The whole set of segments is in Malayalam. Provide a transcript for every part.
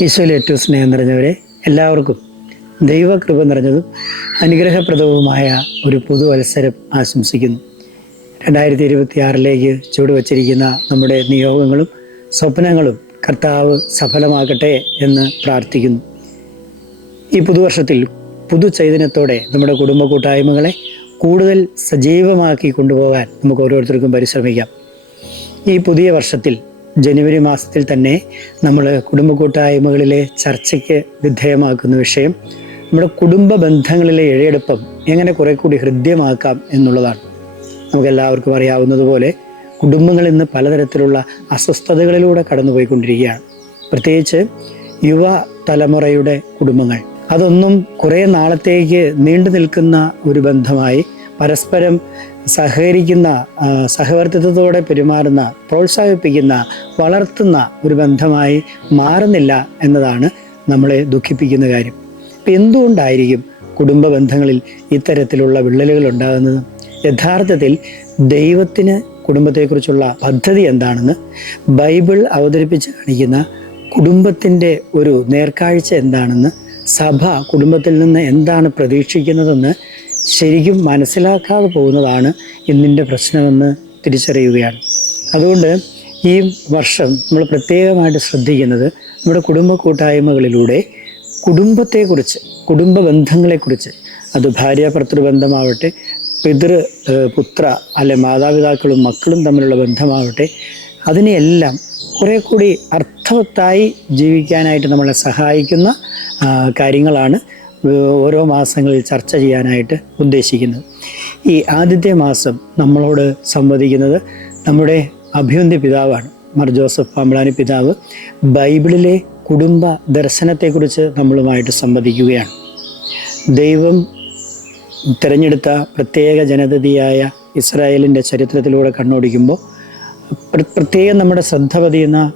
ഈശോയിൽ ഏറ്റവും സ്നേഹം നിറഞ്ഞവരെ എല്ലാവർക്കും ദൈവകൃപ നിറഞ്ഞതും അനുഗ്രഹപ്രദവുമായ ഒരു പുതുവത്സരം ആശംസിക്കുന്നു. രണ്ടായിരത്തി ഇരുപത്തി ആറിലേക്ക് ചുവടുവച്ചിരിക്കുന്ന നമ്മുടെ നിയോഗങ്ങളും സ്വപ്നങ്ങളും കർത്താവ് സഫലമാകട്ടെ എന്ന് പ്രാർത്ഥിക്കുന്നു. ഈ പുതുവർഷത്തിൽ പുതു ചൈതന്യത്തോടെ നമ്മുടെ കുടുംബ കൂട്ടായ്മകളെ കൂടുതൽ സജീവമാക്കി കൊണ്ടുപോകാൻ നമുക്ക് ഓരോരുത്തർക്കും പരിശ്രമിക്കാം. ഈ പുതിയ വർഷത്തിൽ ജനുവരി മാസത്തിൽ തന്നെ നമ്മൾ കുടുംബ കൂട്ടായ്മകളിലെ ചർച്ചയ്ക്ക് വിധേയമാക്കുന്ന വിഷയം. നമ്മുടെ കുടുംബ ബന്ധങ്ങളിലെ ഇഴയെടുപ്പം എങ്ങനെ കുറെ കൂടി ഹൃദ്യമാക്കാം എന്നുള്ളതാണ്. നമുക്കെല്ലാവർക്കും അറിയാവുന്നതുപോലെ കുടുംബങ്ങൾ ഇന്ന് പലതരത്തിലുള്ള അസ്വസ്ഥതകളിലൂടെ കടന്നുപോയിക്കൊണ്ടിരിക്കുകയാണ്. പ്രത്യേകിച്ച് യുവ തലമുറയുടെ കുടുംബങ്ങൾ. അതൊന്നും കുറേ നാളത്തേക്ക് നീണ്ടു നിൽക്കുന്ന ഒരു ബന്ധമായി പരസ്പരം സഹകരിക്കുന്ന സഹവർത്തിത്വത്തോടെ പെരുമാറുന്ന പ്രോത്സാഹിപ്പിക്കുന്ന വളർത്തുന്ന ഒരു ബന്ധമായി മാറുന്നില്ല എന്നതാണ് നമ്മളെ ദുഃഖിപ്പിക്കുന്ന കാര്യം. ഇപ്പം എന്തുകൊണ്ടായിരിക്കും കുടുംബ ബന്ധങ്ങളിൽ ഇത്തരത്തിലുള്ള വിള്ളലുകൾ ഉണ്ടാകുന്നത്? യഥാർത്ഥത്തിൽ ദൈവത്തിന് കുടുംബത്തെക്കുറിച്ചുള്ള പദ്ധതി എന്താണെന്ന് ബൈബിൾ അവതരിപ്പിച്ച് കാണിക്കുന്ന കുടുംബത്തിന്റെ ഒരു നേർക്കാഴ്ച എന്താണെന്ന് സഭ കുടുംബത്തിൽ നിന്ന് എന്താണ് പ്രതീക്ഷിക്കുന്നതെന്ന് ശരിക്കും മനസ്സിലാക്കാതെ പോകുന്നതാണ് ഇന്നിന്റെ പ്രശ്നമെന്ന് തിരിച്ചറിയുകയാണ്. അതുകൊണ്ട് ഈ വർഷം നമ്മൾ പ്രത്യേകമായിട്ട് ശ്രദ്ധിക്കുന്നത് നമ്മുടെ കുടുംബ കൂട്ടായ്മകളിലൂടെ കുടുംബത്തെക്കുറിച്ച് കുടുംബ ബന്ധങ്ങളെക്കുറിച്ച്. അത് ഭാര്യ ഭർത്തൃബന്ധമാവട്ടെ പിതൃ പുത്ര അല്ലെ മാതാപിതാക്കളും മക്കളും തമ്മിലുള്ള ബന്ധമാവട്ടെ അതിനെയെല്ലാം കുറെ കൂടി അർത്ഥവത്തായി ജീവിക്കാനായിട്ട് നമ്മളെ സഹായിക്കുന്ന കാര്യങ്ങളാണ് ഓരോ മാസങ്ങളിൽ ചർച്ച ചെയ്യാനായിട്ട് ഉദ്ദേശിക്കുന്നത് ഈ ആദ്യത്തെ മാസം നമ്മളോട് സംവദിക്കുന്നത് നമ്മുടെ അഭ്യുന്തി പിതാവാണ്. മർ ജോസഫ് പാമ്പളാനി പിതാവ് ബൈബിളിലെ കുടുംബ ദർശനത്തെക്കുറിച്ച് നമ്മളുമായിട്ട് സംവദിക്കുകയാണ്. ദൈവം തിരഞ്ഞെടുത്ത പ്രത്യേക ജനതയായ ഇസ്രായേലിന്റെ ചരിത്രത്തിലൂടെ കണ്ണോടിക്കുമ്പോൾ പ്ര- പ്രത്യേകം നമ്മുടെ ശ്രദ്ധ പതിയുന്ന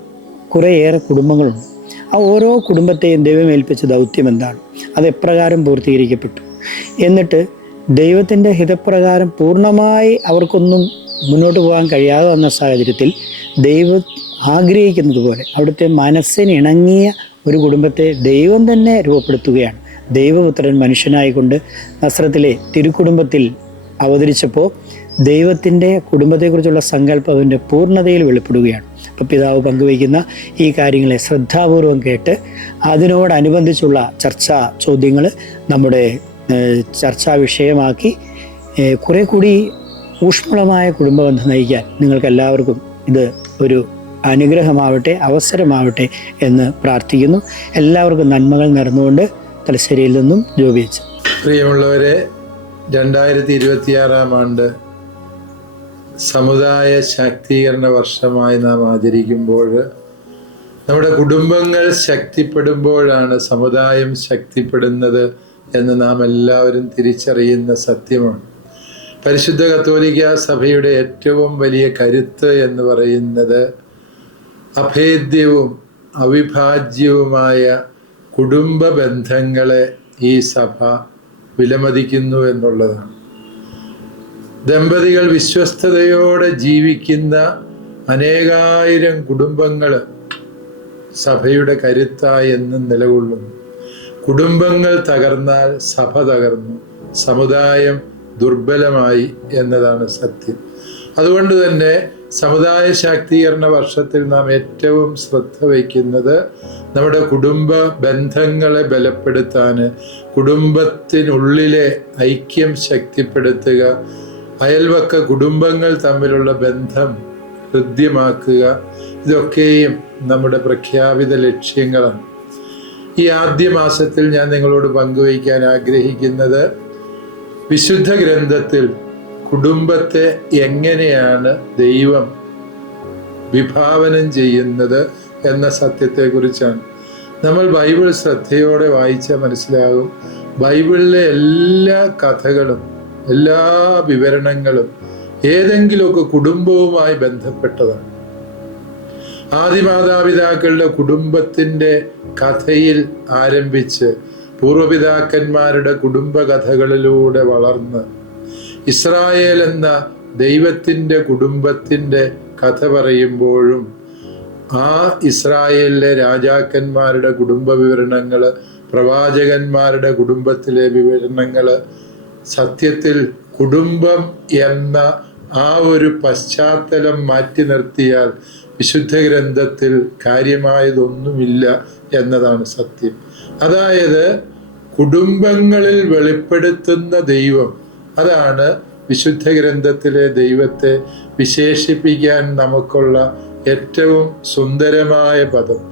കുറേയേറെ കുടുംബങ്ങളുണ്ട്. ആ ഓരോ കുടുംബത്തെയും ദൈവം ഏൽപ്പിച്ച ദൗത്യം എന്താണ്? അത് എപ്രകാരം പൂർത്തീകരിക്കപ്പെട്ടു? എന്നിട്ട് ദൈവത്തിന്റെ ഹിതപ്രകാരം പൂർണമായി അവർക്കൊന്നും മുന്നോട്ട് പോകാൻ കഴിയാതെ വന്ന സാഹചര്യത്തിൽ ദൈവം ആഗ്രഹിക്കുന്നത് പോലെ അവിടുത്തെ മനസ്സിന് ഇണങ്ങിയ ഒരു കുടുംബത്തെ ദൈവം തന്നെ രൂപപ്പെടുത്തുകയാണ്. ദൈവപുത്രൻ മനുഷ്യനായിക്കൊണ്ട് നസ്രത്തിലെ തിരുക്കുടുംബത്തിൽ അവതരിച്ചപ്പോൾ ദൈവത്തിന്റെ കുടുംബത്തെക്കുറിച്ചുള്ള സങ്കല്പം അതിന്റെ പൂർണതയിൽ വെളിപ്പെടുകയാണ്. പിതാവ് പങ്കുവയ്ക്കുന്ന ഈ കാര്യങ്ങളെ ശ്രദ്ധാപൂർവം കേട്ട് അതിനോടനുബന്ധിച്ചുള്ള ചർച്ചാ ചോദ്യങ്ങൾ നമ്മുടെ ചർച്ചാ വിഷയമാക്കി കുറേ കൂടി ഊഷ്മളമായ കുടുംബബന്ധം നയിക്കാൻ നിങ്ങൾക്കെല്ലാവർക്കും ഇത് ഒരു അനുഗ്രഹമാവട്ടെ അവസരമാവട്ടെ എന്ന് പ്രാർത്ഥിക്കുന്നു. എല്ലാവർക്കും നന്മകൾ നേർന്നുകൊണ്ട് തലശ്ശേരിയിൽ നിന്നും ജോബിച്ച് പ്രിയമുള്ളവരെ രണ്ടായിരത്തി ഇരുപത്തിയാറാം ആണ്ട് സമുദായ ശാക്തീകരണ വർഷമായി നാം ആചരിക്കുമ്പോൾ നമ്മുടെ കുടുംബങ്ങൾ ശക്തിപ്പെടുമ്പോഴാണ് സമുദായം ശക്തിപ്പെടുന്നത് എന്ന് നാം എല്ലാവരും തിരിച്ചറിയുന്ന സത്യമാണ്. പരിശുദ്ധ കത്തോലിക്ക സഭയുടെ ഏറ്റവും വലിയ കരുത്ത് എന്ന് പറയുന്നത് അഭേദ്യവും അവിഭാജ്യവുമായ കുടുംബ ബന്ധങ്ങളെ ഈ സഭ വിലമതിക്കുന്നു എന്നുള്ളതാണ്. ദമ്പതികൾ വിശ്വസ്തയോടെ ജീവിക്കുന്ന അനേകായിരം കുടുംബങ്ങൾ സഭയുടെ കരുത്തായി എന്നും നിലകൊള്ളുന്നു. കുടുംബങ്ങൾ തകർന്നാൽ സഭ തകർന്നു. സമുദായം ദുർബലമായി എന്നതാണ് സത്യം. അതുകൊണ്ട് തന്നെ സമുദായ ശാക്തീകരണ വർഷത്തിൽ നാം ഏറ്റവും ശ്രദ്ധ വയ്ക്കുന്നത് നമ്മുടെ കുടുംബ ബന്ധങ്ങളെ ബലപ്പെടുത്താൻ കുടുംബത്തിനുള്ളിലെ ഐക്യം ശക്തിപ്പെടുത്തുക അയൽവക്ക കുടുംബങ്ങൾ തമ്മിലുള്ള ബന്ധം ഹൃദ്യമാക്കുക ഇതൊക്കെയും നമ്മുടെ പ്രഖ്യാപിത ലക്ഷ്യങ്ങളാണ്. ഈ ആദ്യ മാസത്തിൽ ഞാൻ നിങ്ങളോട് പങ്കുവയ്ക്കാൻ ആഗ്രഹിക്കുന്നത് വിശുദ്ധ ഗ്രന്ഥത്തിൽ കുടുംബത്തെ എങ്ങനെയാണ് ദൈവം വിഭാവനം ചെയ്യുന്നത് എന്ന സത്യത്തെക്കുറിച്ചാണ്. നമ്മൾ ബൈബിൾ ശ്രദ്ധയോടെ വായിച്ചാൽ മനസ്സിലാകും. ബൈബിളിലെ എല്ലാ കഥകളും എല്ലാ വിവരണങ്ങളും ഏതെങ്കിലുമൊക്കെ കുടുംബവുമായി ബന്ധപ്പെട്ടതാണ്. ആദിമാതാപിതാക്കളുടെ കുടുംബത്തിന്റെ കഥയിൽ ആരംഭിച്ച് പൂർവപിതാക്കന്മാരുടെ കുടുംബകഥകളിലൂടെ വളർന്ന് ഇസ്രായേൽ എന്ന ദൈവത്തിന്റെ കുടുംബത്തിന്റെ കഥ പറയുമ്പോഴും ആ ഇസ്രായേലിലെ രാജാക്കന്മാരുടെ കുടുംബ വിവരണങ്ങൾ പ്രവാചകന്മാരുടെ കുടുംബത്തിലെ വിവരണങ്ങൾ സത്യത്തിൽ കുടുംബം എന്ന ആ ഒരു പശ്ചാത്തലം മാറ്റി നിർത്തിയാൽ വിശുദ്ധ ഗ്രന്ഥത്തിൽ കാര്യമായതൊന്നുമില്ല എന്നതാണ് സത്യം. അതായത് കുടുംബങ്ങളിൽ വെളിപ്പെടുത്തുന്ന ദൈവം അതാണ് വിശുദ്ധ ഗ്രന്ഥത്തിലെ ദൈവത്തെ വിശേഷിപ്പിക്കാൻ നമുക്കുള്ള ഏറ്റവും സുന്ദരമായ പദം.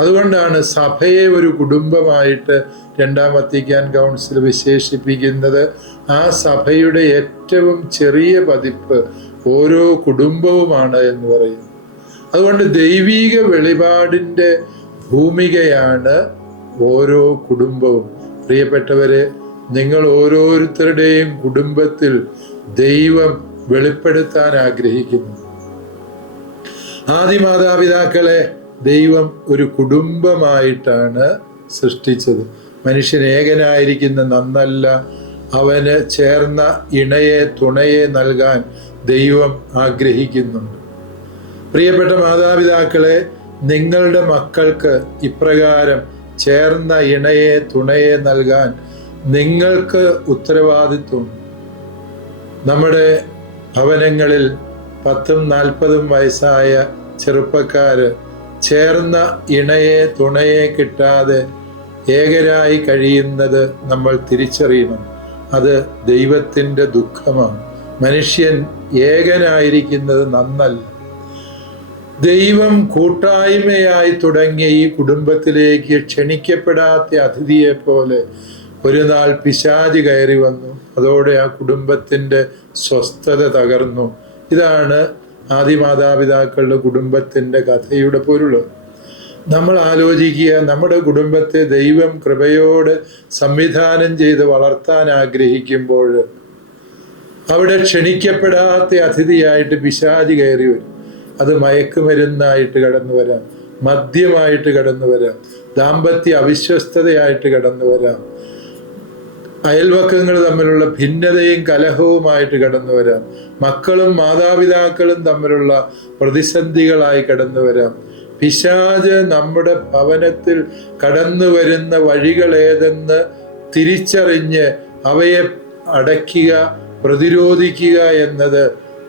അതുകൊണ്ടാണ് സഭയെ ഒരു കുടുംബമായിട്ട് രണ്ടാം വത്തിക്കാൻ കൗൺസിൽ വിശേഷിപ്പിക്കുന്നത്. ആ സഭയുടെ ഏറ്റവും ചെറിയ പതിപ്പ് ഓരോ കുടുംബവുമാണ് എന്ന് പറയുന്നു. അതുകൊണ്ട് ദൈവീക വെളിപാടിന്റെ ഭൂമികയാണ് ഓരോ കുടുംബവും. പ്രിയപ്പെട്ടവരെ നിങ്ങൾ ഓരോരുത്തരുടെയും കുടുംബത്തിൽ ദൈവം വെളിപ്പെടുത്താൻ ആഗ്രഹിക്കുന്നു. ആദി മാതാപിതാക്കളെ ദൈവം ഒരു കുടുംബമായിട്ടാണ് സൃഷ്ടിച്ചത്. മനുഷ്യൻ ഏകനായിരിക്കുന്ന നന്നല്ല. അവന് ചേർന്ന ഇണയെ തുണയെ നൽകാൻ ദൈവം ആഗ്രഹിക്കുന്നുണ്ട്. പ്രിയപ്പെട്ട മാതാപിതാക്കളെ നിങ്ങളുടെ മക്കൾക്ക് ഇപ്രകാരം ചേർന്ന ഇണയെ തുണയെ നൽകാൻ നിങ്ങൾക്ക് ഉത്തരവാദിത്വം. നമ്മുടെ ഭവനങ്ങളിൽ പത്തും നാൽപ്പതും വയസ്സായ ചെറുപ്പക്കാര് ചേർന്ന ഇണയെ തുണയെ കിട്ടാതെ ഏകരായി കഴിയുന്നത് നമ്മൾ തിരിച്ചറിയണം. അത് ദൈവത്തിന്റെ ദുഃഖമാണ്. മനുഷ്യൻ ഏകനായിരിക്കുന്നത് നന്നല്ല. ദൈവം കൂട്ടായ്മയായി തുടങ്ങിയ ഈ കുടുംബത്തിലേക്ക് ക്ഷണിക്കപ്പെടാത്ത അതിഥിയെ പോലെ ഒരു നാൾ പിശാജ് കയറി വന്നു. അതോടെ ആ കുടുംബത്തിന്റെ സ്വസ്ഥത തകർന്നു. ഇതാണ് ആദിമാതാപിതാക്കളുടെ കുടുംബത്തിന്റെ കഥയുടെ പൊരുൾ. നമ്മൾ ആലോചിക്കുക നമ്മുടെ കുടുംബത്തെ ദൈവം കൃപയോട് സംവിധാനം ചെയ്ത് വളർത്താൻ ആഗ്രഹിക്കുമ്പോൾ അവിടെ ക്ഷണിക്കപ്പെടാത്ത അതിഥിയായിട്ട് പിശാചി കയറി വരും. അത് മയക്കുമരുന്നായിട്ട് കടന്നു വരാം മദ്യമായിട്ട് കടന്നു വരാം ദാമ്പത്യ അവിശ്വസ്തതയായിട്ട് കടന്നു വരാം. അയൽവക്കങ്ങൾ തമ്മിലുള്ള ഭിന്നതയും കലഹവുമായിട്ട് കടന്നു വരാം മക്കളും മാതാപിതാക്കളും തമ്മിലുള്ള പ്രതിസന്ധികളായി കടന്നു വരാം പിശാജ് നമ്മുടെ ഭവനത്തിൽ കടന്നു വരുന്ന വഴികൾ ഏതെന്ന് തിരിച്ചറിഞ്ഞ് അവയെ അടയ്ക്കുക പ്രതിരോധിക്കുക എന്നത്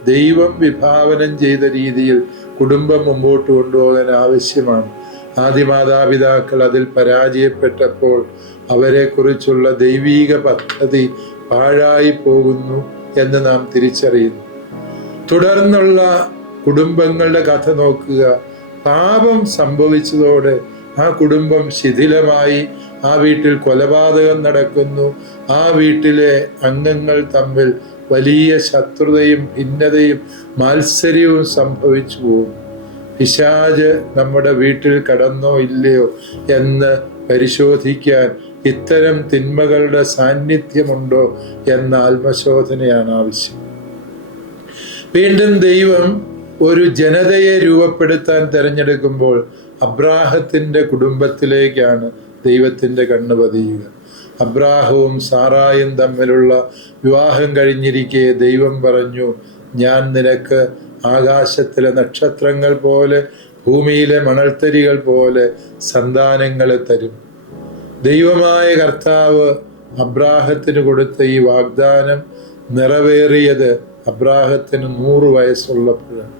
ദൈവം വിഭാവനം ചെയ്ത രീതിയിൽ കുടുംബം മുമ്പോട്ട് കൊണ്ടുപോകാൻ ആവശ്യമാണ്. ആദ്യ മാതാപിതാക്കൾ അതിൽ പരാജയപ്പെട്ടപ്പോൾ അവരെക്കുറിച്ചുള്ള ദൈവീക പദ്ധതി പാഴായി പോകുന്നു എന്ന് നാം തിരിച്ചറിയുന്നു. തുടർന്നുള്ള കുടുംബങ്ങളുടെ കഥ നോക്കുക. പാപം സംഭവിച്ചതോടെ ആ കുടുംബം ശിഥിലമായി. ആ വീട്ടിൽ കൊലപാതകം നടക്കുന്നു. ആ വീട്ടിലെ അംഗങ്ങൾ തമ്മിൽ വലിയ ശത്രുതയും ഭിന്നതയും മാത്സര്യവും സംഭവിച്ചു പോകും പിശാജ് നമ്മുടെ വീട്ടിൽ കടന്നോ ഇല്ലയോ എന്ന് പരിശോധിക്കാൻ ഇത്തരം തിന്മകളുടെ സാന്നിധ്യമുണ്ടോ എന്ന ആത്മശോധനയാണ് ആവശ്യം വീണ്ടും ദൈവം ഒരു ജനതയെ രൂപപ്പെടുത്താൻ തിരഞ്ഞെടുക്കുമ്പോൾ അബ്രാഹത്തിന്റെ കുടുംബത്തിലേക്കാണ് ദൈവത്തിന്റെ കണ്ണ് പതിയുക. അബ്രാഹവും സാറായും തമ്മിലുള്ള വിവാഹം കഴിഞ്ഞിരിക്കെ ദൈവം പറഞ്ഞു ഞാൻ നിനക്ക് ആകാശത്തിലെ നക്ഷത്രങ്ങൾ പോലെ ഭൂമിയിലെ മണൽത്തരികൾ പോലെ സന്താനങ്ങളെ തരും. ദൈവമായ കർത്താവ് അബ്രാഹത്തിന് കൊടുത്ത ഈ വാഗ്ദാനം നിറവേറിയത് അബ്രാഹത്തിന് നൂറ് വയസ്സുള്ളപ്പോഴാണ്.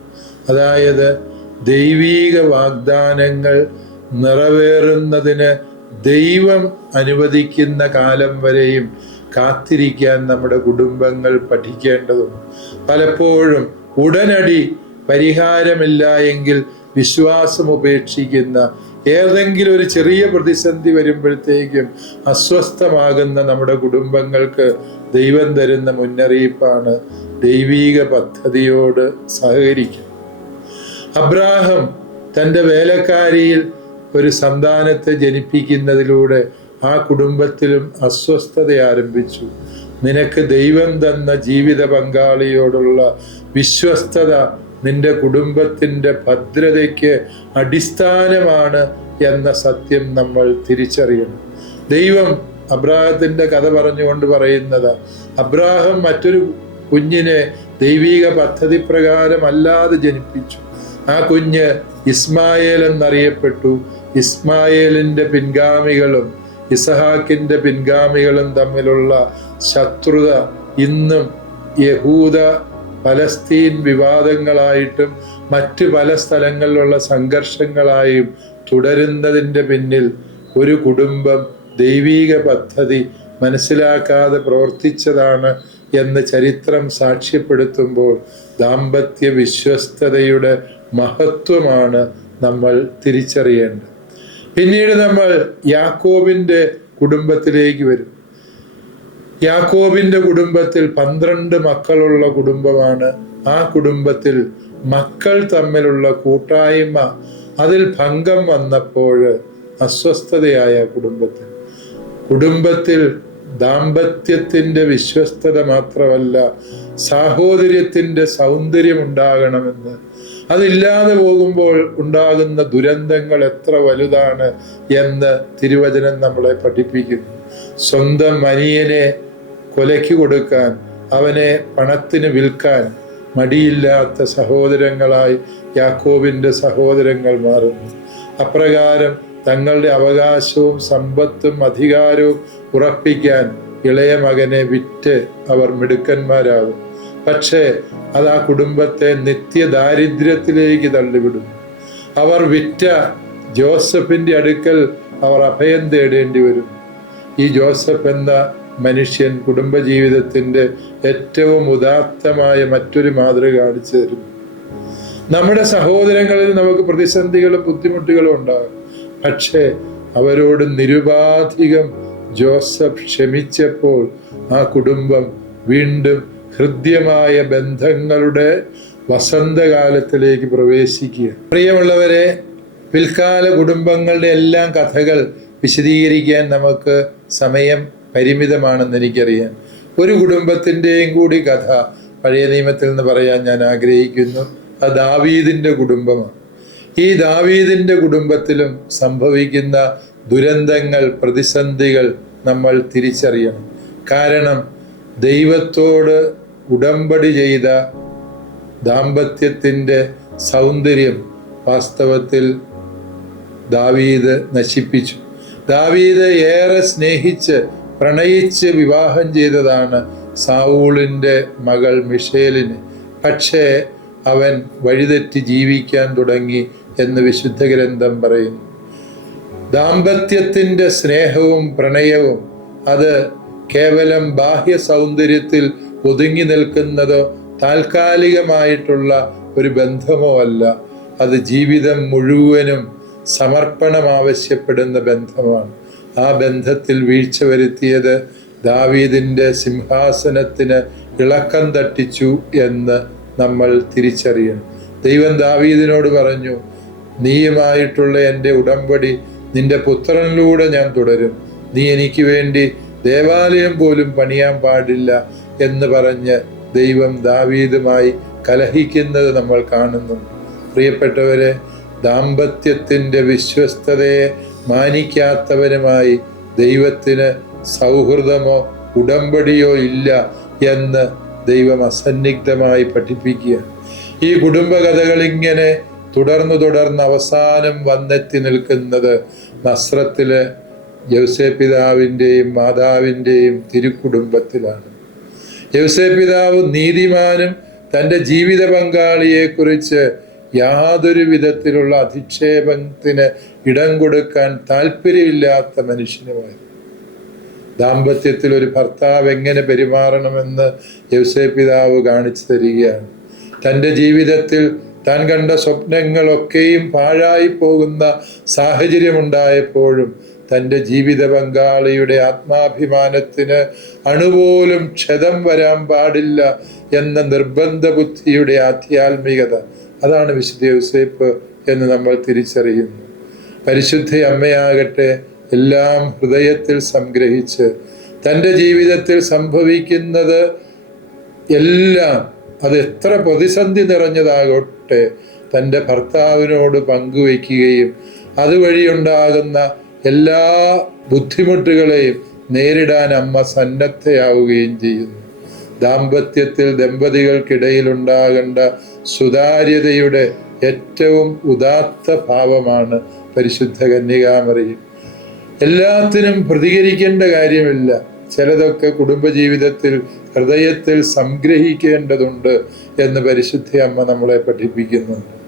അതായത് ദൈവീക വാഗ്ദാനങ്ങൾ നിറവേറുന്നതിന് ദൈവം അനുവദിക്കുന്ന കാലം വരെയും കാത്തിരിക്കാൻ നമ്മുടെ കുടുംബങ്ങൾ പഠിക്കേണ്ടതുണ്ട്. പലപ്പോഴും ഉടനടി പരിഹാരമില്ല എങ്കിൽ വിശ്വാസം ഉപേക്ഷിക്കുന്ന ഏതെങ്കിലും ഒരു ചെറിയ പ്രതിസന്ധി വരുമ്പോഴത്തേക്കും അസ്വസ്ഥമാകുന്ന നമ്മുടെ കുടുംബങ്ങൾക്ക് ദൈവം തരുന്ന മുന്നറിയിപ്പാണ് ദൈവീക പദ്ധതിയോട് സഹകരിക്കും അബ്രാഹം തന്റെ വേലക്കാരിയിൽ ഒരു സന്താനത്തെ ജനിപ്പിക്കുന്നതിലൂടെ ആ കുടുംബത്തിലും അസ്വസ്ഥത ആരംഭിച്ചു. നിനക്ക് ദൈവം തന്ന ജീവിത പങ്കാളിയോടുള്ള വിശ്വസ്തത നിന്റെ കുടുംബത്തിന്റെ ഭദ്രതയ്ക്ക് അടിസ്ഥാനമാണ് എന്ന സത്യം നമ്മൾ തിരിച്ചറിയണം. ദൈവം അബ്രാഹത്തിന്റെ കഥ പറഞ്ഞുകൊണ്ട് പറയുന്നത് അബ്രാഹം മറ്റൊരു കുഞ്ഞിനെ ദൈവീക പദ്ധതി പ്രകാരമല്ലാതെ ജനിപ്പിച്ചു. ആ കുഞ്ഞ് ഇസ്മായേൽ എന്നറിയപ്പെട്ടു. ഇസ്മായേലിന്റെ പിൻഗാമികളും ഇസഹാക്കിന്റെ പിൻഗാമികളും തമ്മിലുള്ള ശത്രുത ഇന്നും യഹൂദ പലസ്തീൻ വിവാദങ്ങളായിട്ടും മറ്റ് പല സ്ഥലങ്ങളിലുള്ള സംഘർഷങ്ങളായും തുടരുന്നതിന്റെ പിന്നിൽ ഒരു കുടുംബം ദൈവീക പദ്ധതി മനസ്സിലാക്കാതെ പ്രവർത്തിച്ചതാണ് എന്ന് ചരിത്രം സാക്ഷ്യപ്പെടുത്തുമ്പോൾ ദാമ്പത്യ വിശ്വസ്തതയുടെ മഹത്വമാണ് നമ്മൾ തിരിച്ചറിയേണ്ടത്. പിന്നീട് നമ്മൾ യാക്കോബിന്റെ കുടുംബത്തിലേക്ക് വരും. യാക്കോബിന്റെ കുടുംബത്തിൽ പന്ത്രണ്ട് മക്കളുള്ള കുടുംബമാണ്. ആ കുടുംബത്തിൽ മക്കൾ തമ്മിലുള്ള കൂട്ടായ്മ അതിൽ ഭംഗം വന്നപ്പോൾ അസ്വസ്ഥതയായ കുടുംബത്തിൽ. കുടുംബത്തിൽ ദാമ്പത്യത്തിന്റെ വിശ്വസ്തത മാത്രമല്ല സാഹോദര്യത്തിന്റെ സൗന്ദര്യം ഉണ്ടാകണമെന്ന്. അതില്ലാതെ പോകുമ്പോൾ ഉണ്ടാകുന്ന ദുരന്തങ്ങൾ എത്ര വലുതാണ് എന്ന് തിരുവചനം നമ്മളെ പഠിപ്പിക്കുന്നു. സ്വന്തം അനിയനെ കൊലയ്ക്ക് കൊടുക്കാൻ അവനെ പണത്തിന് വിൽക്കാൻ മടിയില്ലാത്ത സഹോദരങ്ങളായി യാക്കോബിന്റെ സഹോദരങ്ങൾ മാറുന്നു. അപ്രകാരം തങ്ങളുടെ അവകാശവും സമ്പത്തും അധികാരവും ഉറപ്പിക്കാൻ ഇളയ മകനെ വിറ്റ് അവർ മിടുക്കന്മാരാകും. പക്ഷേ അത് ആ കുടുംബത്തെ നിത്യദാരിദ്ര്യത്തിലേക്ക് തള്ളിവിടും. അവർ വിറ്റ ജോസഫിന്റെ അടുക്കൽ അവർ അഭയം തേടേണ്ടി വരും. ഈ ജോസഫ് എന്ന മനുഷ്യൻ കുടുംബജീവിതത്തിന്റെ ഏറ്റവും ഉദാത്തമായ മറ്റൊരു മാതൃക കാണിച്ചു തരുന്നു. നമ്മുടെ സഹോദരങ്ങളിൽ നമുക്ക് പ്രതിസന്ധികളും ബുദ്ധിമുട്ടുകളും ഉണ്ടാകും. പക്ഷേ അവരോട് നിരുപാധികം ജോസഫ് ക്ഷമിച്ചപ്പോൾ ആ കുടുംബം വീണ്ടും ഹൃദ്യമായ ബന്ധങ്ങളുടെ വസന്തകാലത്തിലേക്ക് പ്രവേശിക്കുക പ്രിയമുള്ളവരെ പിൽക്കാല കുടുംബങ്ങളുടെ എല്ലാം കഥകൾ വിശദീകരിക്കാൻ നമുക്ക് സമയം പരിമിതമാണെന്ന് എനിക്കറിയാം. ഒരു കുടുംബത്തിന്റെയും കൂടി കഥ പഴയ നിയമത്തിൽ നിന്ന് പറയാൻ ഞാൻ ആഗ്രഹിക്കുന്നു. അത് ദാവീദിന്റെ കുടുംബമാണ്. ഈ ദാവീദിന്റെ കുടുംബത്തിലും സംഭവിക്കുന്ന ദുരന്തങ്ങൾ പ്രതിസന്ധികൾ നമ്മൾ തിരിച്ചറിയണം. കാരണം ദൈവത്തോട് ഉടമ്പടി ചെയ്ത ദാമ്പത്യത്തിന്റെ സൗന്ദര്യം വാസ്തവത്തിൽ ദാവീദ് നശിപ്പിച്ചു. ദാവീദ് ഏറെ സ്നേഹിച്ച് പ്രണയിച്ച് വിവാഹം ചെയ്തതാണ് സാവൂളിന്റെ മകൾ മിഷേലിന്. പക്ഷേ അവൻ വഴിതെറ്റി ജീവിക്കാൻ തുടങ്ങി എന്ന് വിശുദ്ധ ഗ്രന്ഥം പറയുന്നു. ദാമ്പത്യത്തിന്റെ സ്നേഹവും പ്രണയവും അത് കേവലം ബാഹ്യ സൗന്ദര്യത്തിൽ ഒതുങ്ങി നിൽക്കുന്നതോ താൽക്കാലികമായിട്ടുള്ള ഒരു ബന്ധമോ അല്ല. അത് ജീവിതം മുഴുവനും സമർപ്പണം ആവശ്യപ്പെടുന്ന ബന്ധമാണ്. ആ ബന്ധത്തിൽ വീഴ്ച വരുത്തിയത് ദാവീദിന്റെ സിംഹാസനത്തിന് ഇളക്കം തട്ടിച്ചു എന്ന് നമ്മൾ തിരിച്ചറിയണം ദൈവം ദാവീദിനോട് പറഞ്ഞു നീയുമായിട്ടുള്ള എന്റെ ഉടമ്പടി നിന്റെ പുത്രനിലൂടെ ഞാൻ തുടരും. നീ എനിക്ക് വേണ്ടി ദേവാലയം പോലും പണിയാൻ പാടില്ല എന്ന് പറഞ്ഞ് ദൈവം ദാവീദുമായി കലഹിക്കുന്നത് നമ്മൾ കാണുന്നുണ്ട് പ്രിയപ്പെട്ടവരെ ദാമ്പത്യത്തിന്റെ വിശ്വസ്തതയെ മാനിക്കാത്തവനുമായി ദൈവത്തിന് സൗഹൃദമോ ഉടമ്പടിയോ ഇല്ല എന്ന് ദൈവം അസന്നിഗ്ധമായി പഠിപ്പിക്കുക. ഈ കുടുംബകഥകൾ ഇങ്ങനെ തുടർന്നു തുടർന്ന് അവസാനം വന്നെത്തി നിൽക്കുന്നത് നസ്രത്തിലെ യൗസേ പിതാവിന്റെയും മാതാവിന്റെയും തിരുക്കുടുംബത്തിലാണ്. യൗസേ പിതാവ് നീതിമാനും തന്റെ ജീവിത പങ്കാളിയെക്കുറിച്ച് യാതൊരു വിധത്തിലുള്ള അധിക്ഷേപത്തിന് ഇടം കൊടുക്കാൻ താല്പര്യമില്ലാത്ത മനുഷ്യനുമായി ദാമ്പത്യത്തിൽ ഒരു ഭർത്താവ് എങ്ങനെ പെരുമാറണമെന്ന് യൗസേ പിതാവ് കാണിച്ചു തരികയാണ്. തന്റെ ജീവിതത്തിൽ താൻ കണ്ട സ്വപ്നങ്ങളൊക്കെയും പാഴായി പോകുന്ന സാഹചര്യമുണ്ടായപ്പോഴും തന്റെ ജീവിത പങ്കാളിയുടെ ആത്മാഭിമാനത്തിന് അണുപോലും ക്ഷതം വരാൻ പാടില്ല എന്ന നിർബന്ധ ബുദ്ധിയുടെ ആധ്യാത്മികത അതാണ് വിശുദ്ധ യൗസേപ്പ് എന്ന് നമ്മൾ തിരിച്ചറിയുന്നു. പരിശുദ്ധ അമ്മയാകട്ടെ എല്ലാം ഹൃദയത്തിൽ സംഗ്രഹിച്ച് തന്റെ ജീവിതത്തിൽ സംഭവിക്കുന്നത് എല്ലാം അത് എത്ര പ്രതിസന്ധി നിറഞ്ഞതാകട്ടെ തന്റെ ഭർത്താവിനോട് പങ്കുവയ്ക്കുകയും അതുവഴി ഉണ്ടാകുന്ന എല്ലാ ബുദ്ധിമുട്ടുകളെയും നേരിടാൻ അമ്മ സന്നദ്ധയാവുകയും ചെയ്യുന്നു. ദാമ്പത്യത്തിൽ ദമ്പതികൾക്കിടയിൽ ഉണ്ടാകേണ്ട സുതാര്യതയുടെ ഏറ്റവും ഉദാത്ത ഭാവമാണ് പരിശുദ്ധ കന്യകാമറിയും. എല്ലാത്തിനും പ്രതികരിക്കേണ്ട കാര്യമില്ല. ചിലതൊക്കെ കുടുംബജീവിതത്തിൽ ഹൃദയത്തിൽ സംഗ്രഹിക്കേണ്ടതുണ്ട് എന്ന് പരിശുദ്ധ അമ്മ നമ്മളെ പഠിപ്പിക്കുന്നുണ്ട്.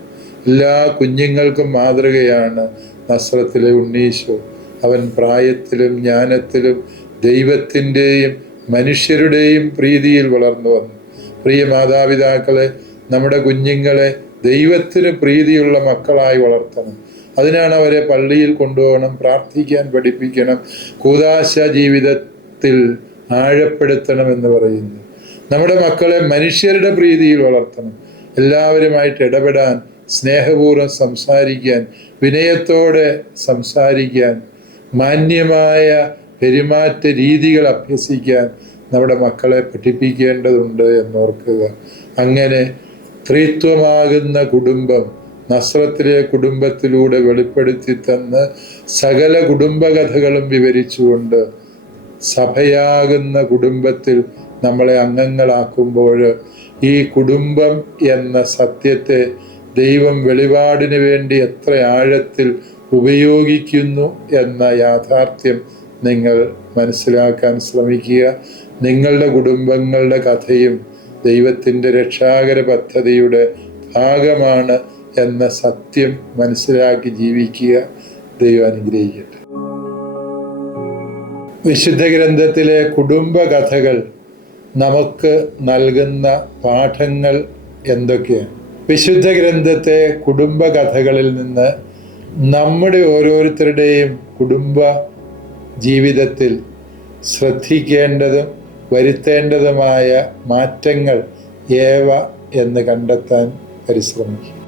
എല്ലാ കുഞ്ഞുങ്ങൾക്കും മാതൃകയാണ് നസ്രത്തിലെ ഉണ്ണീശോ. അവൻ പ്രായത്തിലും ജ്ഞാനത്തിലും ദൈവത്തിന്റെയും മനുഷ്യരുടെയും പ്രീതിയിൽ വളർന്നു വന്നു. പ്രിയ മാതാപിതാക്കളെ നമ്മുടെ കുഞ്ഞുങ്ങളെ ദൈവത്തിന് പ്രീതിയുള്ള മക്കളായി വളർത്തണം. അതിനാണ് അവരെ പള്ളിയിൽ കൊണ്ടുപോകണം പ്രാർത്ഥിക്കാൻ പഠിപ്പിക്കണം കൂതാശ ജീവിതത്തിൽ ആഴപ്പെടുത്തണം എന്ന് പറയുന്നു. നമ്മുടെ മക്കളെ മനുഷ്യരുടെ പ്രീതിയിൽ വളർത്തണം. എല്ലാവരുമായിട്ട് ഇടപെടാൻ സ്നേഹപൂർവം സംസാരിക്കാൻ വിനയത്തോടെ സംസാരിക്കാൻ മാന്യമായ പെരുമാറ്റ രീതികൾ അഭ്യസിക്കാൻ നമ്മുടെ മക്കളെ പഠിപ്പിക്കേണ്ടതുണ്ട് എന്നോർക്കുക. അങ്ങനെ ത്രിത്വമാകുന്ന കുടുംബം നസ്രത്തിലെ കുടുംബത്തിലൂടെ വെളിപ്പെടുത്തി തന്ന് സകല കുടുംബകഥകളും വിവരിച്ചുകൊണ്ട് സഭയാകുന്ന കുടുംബത്തിൽ നമ്മളെ അംഗങ്ങളാക്കുമ്പോൾ ഈ കുടുംബം എന്ന സത്യത്തെ ദൈവം വെളിപാടിന് വേണ്ടി എത്ര ആഴത്തിൽ ഉപയോഗിക്കുന്നു എന്ന യാഥാർത്ഥ്യം നിങ്ങൾ മനസ്സിലാക്കാൻ ശ്രമിക്കുക. നിങ്ങളുടെ കുടുംബങ്ങളുടെ കഥയും ദൈവത്തിന്റെ രക്ഷാകര പദ്ധതിയുടെ ഭാഗമാണ് എന്ന സത്യം മനസ്സിലാക്കി ജീവിക്കുക ദൈവം അനുഗ്രഹിക്കട്ടെ. വിശുദ്ധ ഗ്രന്ഥത്തിലെ കുടുംബകഥകൾ നമുക്ക് നൽകുന്ന പാഠങ്ങൾ എന്തൊക്കെയാണ്? വിശുദ്ധ ഗ്രന്ഥത്തെ കുടുംബകഥകളിൽ നിന്ന് നമ്മുടെ ഓരോരുത്തരുടെയും കുടുംബ ജീവിതത്തിൽ ശ്രദ്ധിക്കേണ്ടതും വരുത്തേണ്ടതുമായ മാറ്റങ്ങൾ ഏവ എന്ന് കണ്ടെത്താൻ പരിശ്രമിക്കും.